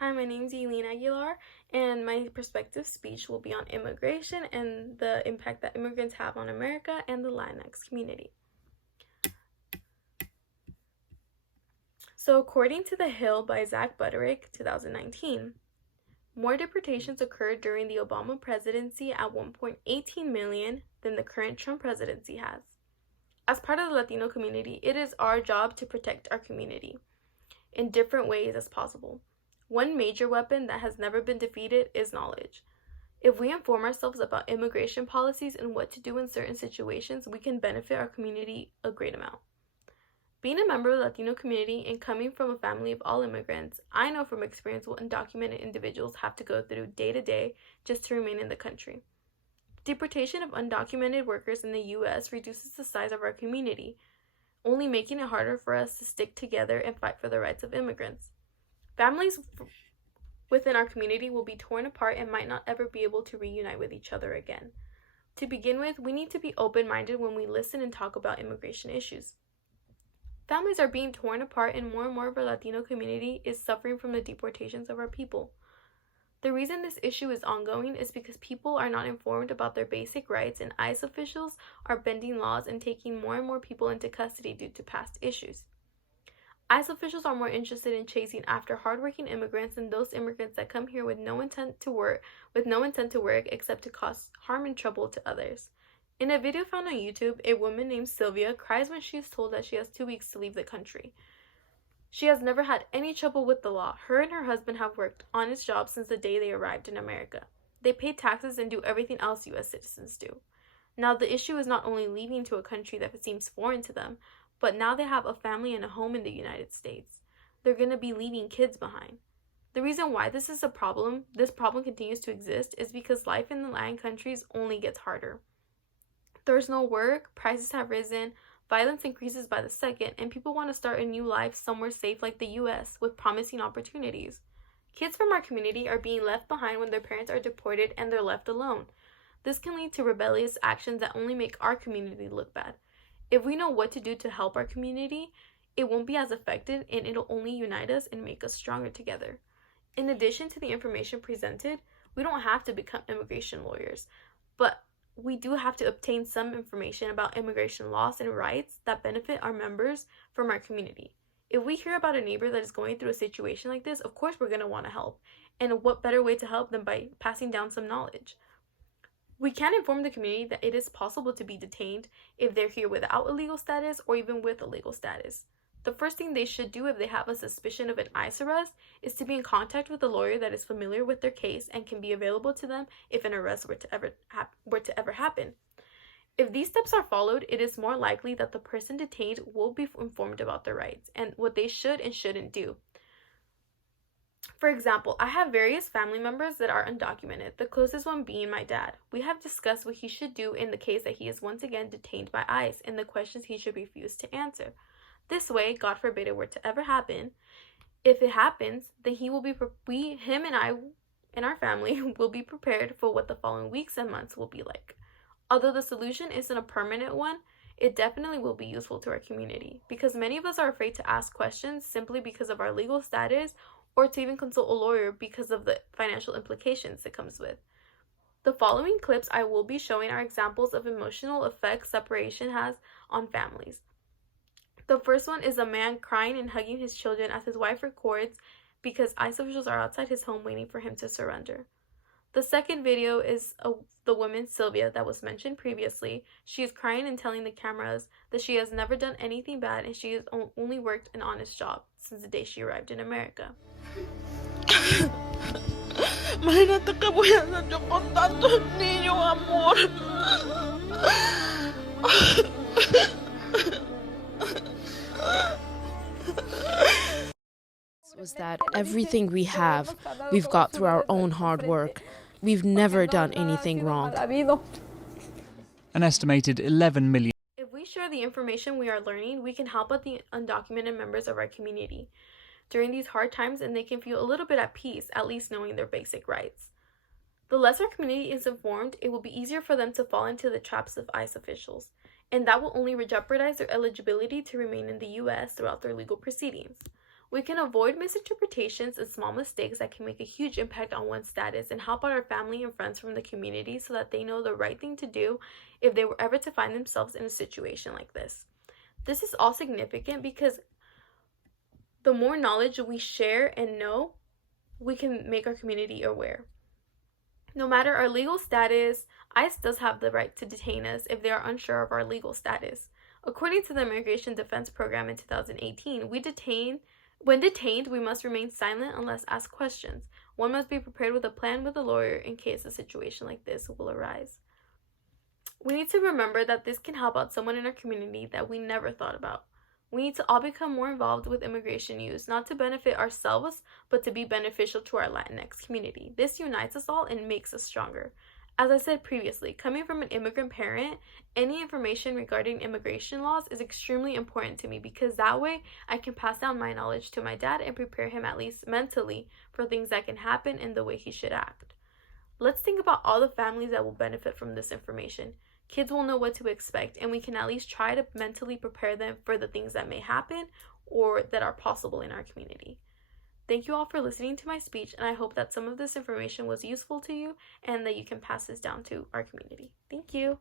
Hi, my name is Eileen Aguilar, and my perspective speech will be on immigration and the impact that immigrants have on America and the Latinx community. So, according to The Hill by Zach Butterick, 2019, more deportations occurred during the Obama presidency at 1.18 million than the current Trump presidency has. As part of the Latino community, it is our job to protect our community in different ways as possible. One major weapon that has never been defeated is knowledge. If we inform ourselves about immigration policies and what to do in certain situations, we can benefit our community a great amount. Being a member of the Latino community and coming from a family of all immigrants, I know from experience what undocumented individuals have to go through day to day just to remain in the country. Deportation of undocumented workers in the U.S. reduces the size of our community, only making it harder for us to stick together and fight for the rights of immigrants. Families within our community will be torn apart and might not ever be able to reunite with each other again. To begin with, we need to be open-minded when we listen and talk about immigration issues. Families are being torn apart, and more of our Latino community is suffering from the deportations of our people. The reason this issue is ongoing is because people are not informed about their basic rights, and ICE officials are bending laws and taking more and more people into custody due to past issues. ICE officials are more interested in chasing after hardworking immigrants than those immigrants that come here with no intent to work except to cause harm and trouble to others. In a video found on YouTube, a woman named Sylvia cries when she is told that she has 2 weeks to leave the country. She has never had any trouble with the law. Her and her husband have worked honest jobs since the day they arrived in America. They pay taxes and do everything else U.S. citizens do. Now, the issue is not only leaving to a country that seems foreign to them, but now they have a family and a home in the United States. They're going to be leaving kids behind. The reason why this problem continues to exist, is because life in the Latin countries only gets harder. There's no work, prices have risen, violence increases by the second, and people want to start a new life somewhere safe like the U.S. with promising opportunities. Kids from our community are being left behind when their parents are deported and they're left alone. This can lead to rebellious actions that only make our community look bad. If we know what to do to help our community, it won't be as affected, and it'll only unite us and make us stronger together. In addition to the information presented, we don't have to become immigration lawyers, but we do have to obtain some information about immigration laws and rights that benefit our members from our community. If we hear about a neighbor that is going through a situation like this, of course we're going to want to help. And what better way to help than by passing down some knowledge? We can inform the community that it is possible to be detained if they're here without a legal status or even with a legal status. The first thing they should do if they have a suspicion of an ICE arrest is to be in contact with a lawyer that is familiar with their case and can be available to them if an arrest were to ever happen. If these steps are followed, it is more likely that the person detained will be informed about their rights and what they should and shouldn't do. For example, I have various family members that are undocumented, the closest one being my dad. We have discussed what he should do in the case that he is once again detained by ICE and the questions he should refuse to answer. This way, God forbid it were to ever happen, if it happens, then him and I and our family will be prepared for what the following weeks and months will be like. Although the solution isn't a permanent one, it definitely will be useful to our community, because many of us are afraid to ask questions simply because of our legal status, or to even consult a lawyer because of the financial implications it comes with. The following clips I will be showing are examples of emotional effects separation has on families. The first one is a man crying and hugging his children as his wife records because ICE officials are outside his home waiting for him to surrender. The second video is the woman Sylvia that was mentioned previously. She is crying and telling the cameras that she has never done anything bad and she has only worked an honest job since the day she arrived in America. Imagínate que voy a hacer yo con tantos niños, amor. Was that everything we've got through our own hard work. We've never done anything wrong. An estimated 11 million. If we share the information we are learning, we can help out the undocumented members of our community during these hard times, and they can feel a little bit at peace, at least knowing their basic rights. The less our community is informed, it will be easier for them to fall into the traps of ICE officials, and that will only jeopardize their eligibility to remain in the U.S. throughout their legal proceedings. We can avoid misinterpretations and small mistakes that can make a huge impact on one's status and help out our family and friends from the community so that they know the right thing to do if they were ever to find themselves in a situation like this. This is all significant because the more knowledge we share and know, we can make our community aware. No matter our legal status, ICE does have the right to detain us if they are unsure of our legal status. According to the Immigration Defense Program in 2018, when detained, we must remain silent unless asked questions. One must be prepared with a plan with a lawyer in case a situation like this will arise. We need to remember that this can help out someone in our community that we never thought about. We need to all become more involved with immigration news, not to benefit ourselves, but to be beneficial to our Latinx community. This unites us all and makes us stronger. As I said previously, coming from an immigrant parent, any information regarding immigration laws is extremely important to me because that way I can pass down my knowledge to my dad and prepare him at least mentally for things that can happen and the way he should act. Let's think about all the families that will benefit from this information. Kids will know what to expect, and we can at least try to mentally prepare them for the things that may happen or that are possible in our community. Thank you all for listening to my speech, and I hope that some of this information was useful to you and that you can pass this down to our community. Thank you.